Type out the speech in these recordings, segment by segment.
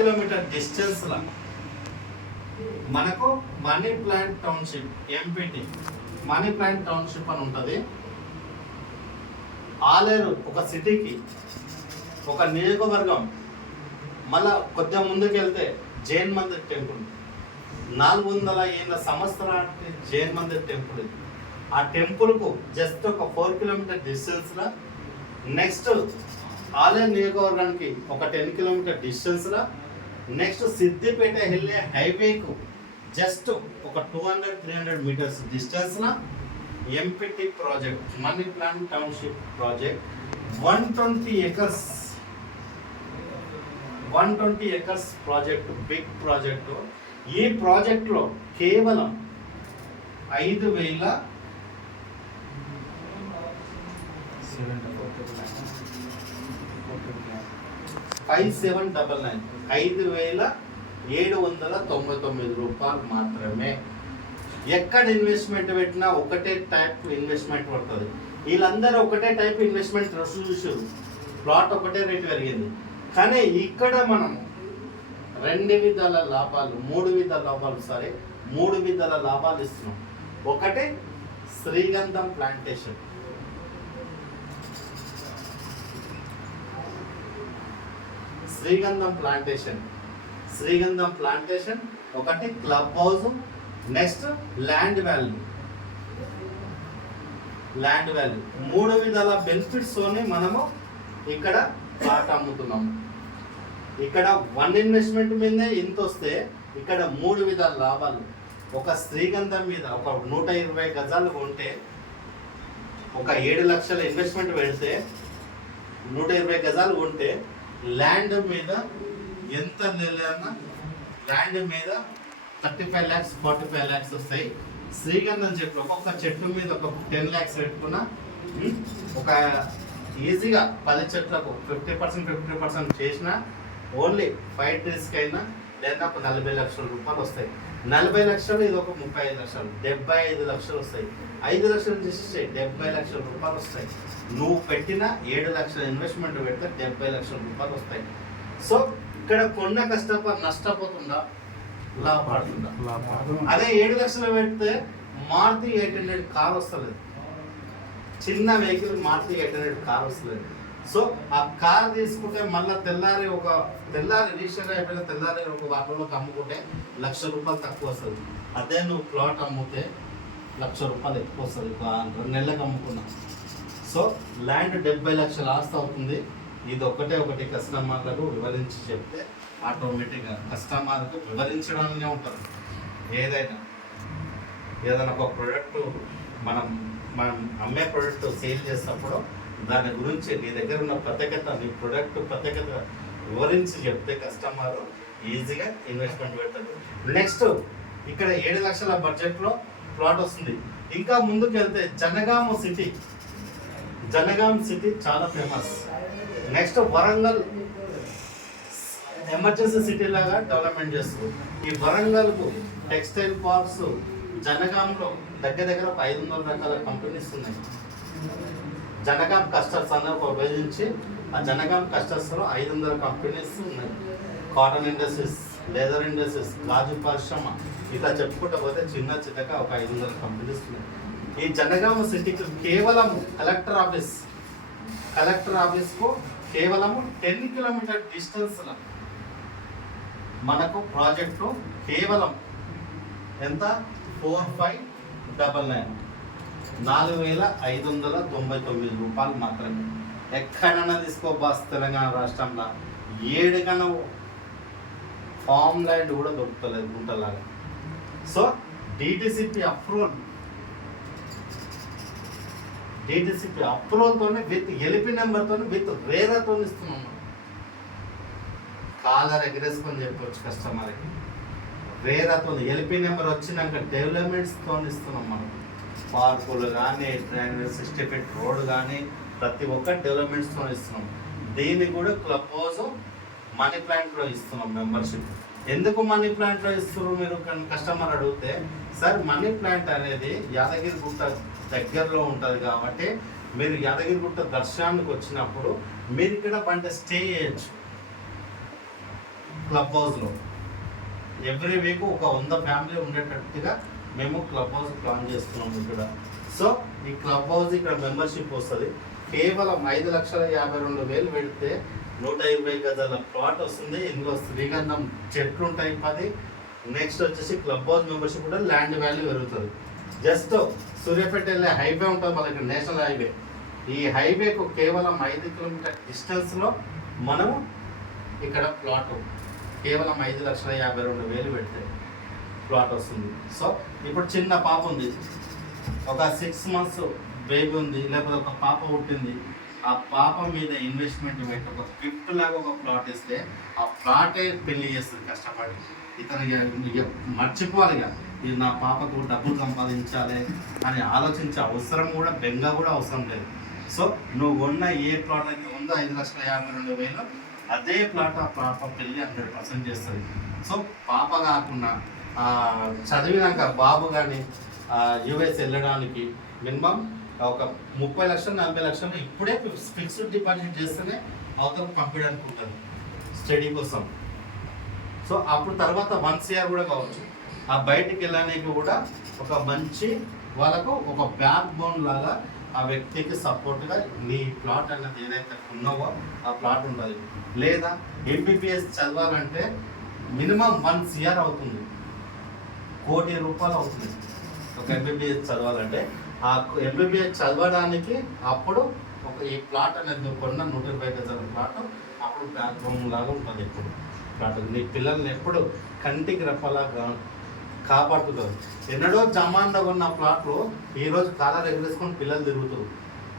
Kilometre డిస్టెన్స్లో మనకు money plant township MPT money plant township అని ఉంటుంది. ఆలేరు ఒక సిటీకి ఒక నియోజకవర్గం మళ్ళా కొద్దిగా ముందుకు వెళ్తే జైన్ మందిర్ టెంపుల్. నాలుగు వందల ఏళ్ళ సంవత్సరానికి జైన్ మందిర్ టెంపుల్ ఇది. ఆ టెంపుల్కు జస్ట్ ఒక ఫోర్ కిలోమీటర్ డిస్టెన్స్లో నెక్స్ట్ ఆలయ నియోజకవర్గానికి ఒక టెన్ కిలోమీటర్ డిస్టెన్స్లో నెక్స్ట్ సిద్దిపేట వెళ్ళే హైవేకు జస్ట్ ఒక two hundred three hundred metres డిస్టెన్స్న MPT project money plant township project. One twenty acres one twenty acres project big project. ఈ ప్రాజెక్ట్లో కేవలం ఐదు వేల ఫైవ్ సెవెన్ డబల్ నైన్ ఐదు వేల ఏడు వందల తొంభై తొమ్మిది రూపాయలు మాత్రమే. ఎక్కడ ఇన్వెస్ట్మెంట్ పెట్టినా ఒకటే టైప్ ఇన్వెస్ట్మెంట్ పడుతుంది. వీళ్ళందరూ ఒకటే టైప్ ఇన్వెస్ట్మెంట్ చూసారు ప్లాట్ ఒకటే రేటు పెరిగింది. కానీ ఇక్కడ మనం రెండు విధాల లాభాలు మూడు విధాల లాభాలు సారీ మూడు విధాల లాభాలు ఇస్తున్నాం. ఒకటి శ్రీగంధం ప్లాంటేషన్ శ్రీగంధం ప్లాంటేషన్ శ్రీగంధం ప్లాంటేషన్ ఒకటి club house next land value land value మూడు విధాల బెనిఫిట్స్ మనము ఇక్కడ ప్లాట్ అమ్ముతున్నాము ఇక్కడ వన్ ఇన్వెస్ట్మెంట్ మీదే ఇంత వస్తే ఇక్కడ మూడు విధాల లాభాలు. ఒక శ్రీగంధం మీద ఒక నూట ఇరవై గజాలు కొంటే ఒక ఏడు లక్షల ఇన్వెస్ట్మెంట్ పెడితే నూట ఇరవై గజాలు కొంటే ల్యాండ్ మీద ఎంత నెలన్నా ల్యాండ్ మీద thirty five lakhs forty five lakhs వస్తాయి. శ్రీగంధం చెట్లు ఒక్కొక్క చెట్టు మీద ఒక టెన్ ల్యాక్స్ పెట్టుకున్న ఒక ఈజీగా పది చెట్లకు ఫిఫ్టీ పర్సెంట్ ఫిఫ్టీ పర్సెంట్ చేసిన ఓన్లీ ఫైవ్ డేస్కి అయినా లేదా నలభై లక్షల రూపాయలు వస్తాయి. నలభై లక్షలు ఇది ఒక ముప్పై ఐదు లక్షలు డెబ్బై ఐదు లక్షలు వస్తాయి. ఐదు లక్షలు చేసేస్తే డెబ్బై లక్షల రూపాయలు వస్తాయి. నువ్వు పెట్టిన ఏడు లక్షల ఇన్వెస్ట్మెంట్ పెడితే డెబ్బై లక్షల రూపాయలు వస్తాయి. సో ఇక్కడ కొన్న కష్టప నష్టపోతుందా? లాభపడుతుందా? అదే ఏడు లక్షలు పెడితే మారుతి ఎయిట్ హండ్రెడ్ కార్ వస్తలేదు. చిన్న vehicle Maruti eight hundred car వస్తలేదు. సో ఆ కార్ తీసుకుంటే మళ్ళీ తెల్లారి ఒక తెల్లారి రిజిస్టర్ అయిపోయిన తెల్లారి ఒక వాటర్లోకి అమ్ముకుంటే లక్ష రూపాయలు తక్కువ వస్తుంది. అదే నువ్వు ప్లాట్ అమ్ముతే లక్ష రూపాయలు ఎక్కువ వస్తుంది. రెండు నెలలకు అమ్ముకున్నా. సో ల్యాండ్ డెబ్బై లక్షల ఆస్తి అవుతుంది. ఇది ఒకటే ఒకటి కస్టమర్లకు వివరించి చెప్తే ఆటోమేటిక్గా కస్టమర్కు వివరించడంలోనే ఉంటుంది ఏదైనా. ఏదైనా ఒక ప్రోడక్ట్ మనం మనం అమ్మే ప్రోడక్ట్ సేల్ చేసినప్పుడు దాని గురించి నీ దగ్గర ఉన్న ప్రత్యేకత నీ ప్రోడక్ట్ ప్రత్యేకత వివరించి చెప్తే కస్టమర్ ఈజీగా ఇన్వెస్ట్మెంట్ పెడతాడు. నెక్స్ట్ ఇక్కడ ఏడు లక్షల బడ్జెట్లో ప్లాట్ వస్తుంది. ఇంకా ముందుకు వెళ్తే జనగామ సిటీ జనగాం సిటీ చాలా famous next Warangal emergency city లాగా డెవలప్మెంట్ చేస్తుంది. ఈ వరంగల్కు టెక్స్టైల్ పార్క్స్ జనగాంలో దగ్గర దగ్గర ఒక ఐదు వందల రకాల కంపెనీస్ ఉన్నాయి. జనగాం కస్టర్స్ అనే ఒక విభజించి ఆ జనగాం కస్టర్స్లో ఐదు వందల కంపెనీస్ ఉన్నాయి. కాటన్ ఇండస్ట్రీస్ లెదర్ ఇండస్ట్రీస్ గాజు పరిశ్రమ ఇట్లా చెప్పుకుంటూ పోతే చిన్న చిన్నగా ఒక ఐదు వందల కంపెనీస్ ఉన్నాయి. ఈ జనగామ సిటీకి కేవలం కలెక్టర్ ఆఫీస్ కలెక్టర్ ఆఫీస్కు కేవలం టెన్ కిలోమీటర్ డిస్టెన్స్లో మనకు ప్రాజెక్టు కేవలం ఎంత? Four five double nine. నాలుగు వేల ఐదు వందల తొంభై తొమ్మిది రూపాయలు మాత్రమే. ఎక్కడైనా తీసుకో బస్ తెలంగాణ రాష్ట్రంలో. ఏడుకన్నా ఫామ్ ల్యాండ్ కూడా దొరుకుతలేదు గుంటలాగా. సో డిటిసిపి అప్రూవల్ డిటిసిపి అప్రూవల్తోనే విత్ ఎలిపి నెంబర్తో విత్ రేరాతో ఇస్తున్నాం కాలర్ ఎగరేసుకొని చెప్పవచ్చు కస్టమర్కి రేరాతో ఎల్పి నెంబర్ వచ్చినాక డెవలప్మెంట్స్తో ఇస్తున్నాం మనం. పార్కులు కానీ సిక్స్టీ ఫీట్ రోడ్ కానీ ప్రతి ఒక్క డెవలప్మెంట్స్తో ఇస్తున్నాం. దీన్ని కూడా క్లబ్ హౌస్ మనీ ప్లాంట్లో ఇస్తున్నాం మెంబర్షిప్. ఎందుకు మనీ ప్లాంట్లో ఇస్తున్నారు మీరు? కస్టమర్ అడిగితే సార్ మనీ ప్లాంట్ అనేది యాదగిరిగుట్ట దగ్గరలో ఉంటుంది కాబట్టి మీరు యాదగిరిగుట్ట దర్శనానికి వచ్చినప్పుడు మీరు ఇక్కడ బండి స్టే చేయొచ్చు. క్లబ్ హౌస్లో. ఎవ్రీ వీక్ ఒక వంద ఫ్యామిలీ ఉండేటట్టుగా మేము క్లబ్ హౌస్ ప్లాన్ చేస్తున్నాము ఇక్కడ. సో ఈ క్లబ్ హౌస్ ఇక్కడ మెంబర్షిప్ వస్తుంది. కేవలం ఐదు లక్షల యాభై రెండు వేలు పెడితే నూట ఇరవై గజాల ప్లాట్ వస్తుంది. ఇందులో శ్రీగంధం చెట్లు ఉంటాయి పది. నెక్స్ట్ వచ్చేసి క్లబ్ హౌస్ మెంబర్షిప్ కూడా ల్యాండ్ వాల్యూ పెరుగుతుంది. జస్ట్ సూర్యాపేట వెళ్ళే హైవే ఉంటుంది మనకి నేషనల్ హైవే ఈ హైవేకు కేవలం ఐదు కిలోమీటర్ డిస్టెన్స్లో మనము ఇక్కడ ప్లాట్ కేవలం ఐదు లక్షల యాభై రెండు వేలు పెడితే ప్లాట్ వస్తుంది. సో ఇప్పుడు చిన్న పాప ఉంది. ఒక సిక్స్ మంత్స్ బేబీ ఉంది లేకపోతే ఒక పాప పుట్టింది. ఆ పాప మీద ఇన్వెస్ట్మెంట్ పెట్టి ఒక గిఫ్ట్ లాగా ఒక ప్లాట్ ఇస్తే ఆ ప్లాటే పెళ్ళి చేస్తుంది కష్టపడి. ఇతను మర్చిపోవాలి ఇక. ఇది నా పాపకు డబ్బులు సంపాదించాలి అని ఆలోచించే అవసరం కూడా బెంగ కూడా అవసరం లేదు. సో నువ్వు ఉన్న ఏ ప్లాట్ అయితే ఉందో ఐదు లక్షల యాభై రెండు వేలు అదే ప్లాట్ ఆ పాప పెళ్ళి హండ్రెడ్ పర్సెంట్ చేస్తుంది. సో పాప కాకుండా చదివినాక బాబు కానీ యుఎస్ వెళ్ళడానికి మినిమం ఒక ముప్పై లక్షలు నలభై లక్షలు ఇప్పుడే ఫిక్స్డ్ డిపాజిట్ చేస్తేనే అవతల పంపించడానికి ఉంటుంది స్టడీ కోసం. సో అప్పుడు తర్వాత వన్ సిఆర్ కూడా కావచ్చు ఆ బయటికి వెళ్ళడానికి కూడా ఒక మంచి వాళ్ళకు ఒక బ్యాక్ బోన్ లాగా ఆ వ్యక్తికి సపోర్ట్గా నీ ప్లాట్ అన్నది ఏదైతే ఉన్నావో ఆ ప్లాట్ ఉండాలి. లేదా ఎంబీబీఎస్ చదవాలంటే మినిమం వన్ సిఆర్ అవుతుంది. కోటి రూపాయలు అవుతుంది. ఒక ఎంబీబీఎస్ చదవాలంటే ఆ ఎంబీబీఎస్ చదవడానికి అప్పుడు ఒక ఈ ప్లాట్ అనేది కొన్న నూట ఇరవై గజాల ప్లాట్ అప్పుడు బ్యాక్ లాగా ఉంటుంది ఎప్పుడు. ప్లాట్ నీ పిల్లల్ని ఎప్పుడు కంటికి రెప్పలాగా కాపాడుతుంది ఎన్నడో జమాన్లో ఉన్న ప్లాట్లు ఈరోజు రోజు కాలాలు ఎగరేసుకొని పిల్లలు తిరుగుతారు.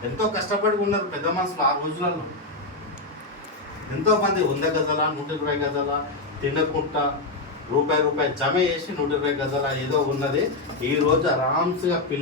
ఎంతో కష్టపడి ఉన్నారు పెద్ద మనుషులు ఆ రోజులలో. ఎంతోమంది వంద గజాల నూట ఇరవై గజాల తినకుంటా రూపాయి రూపాయి జమ చేసి నూట ఇరవై గజాల ఏదో ఉన్నది. ఈ రోజు ఆరామ్స్గా పిల్ల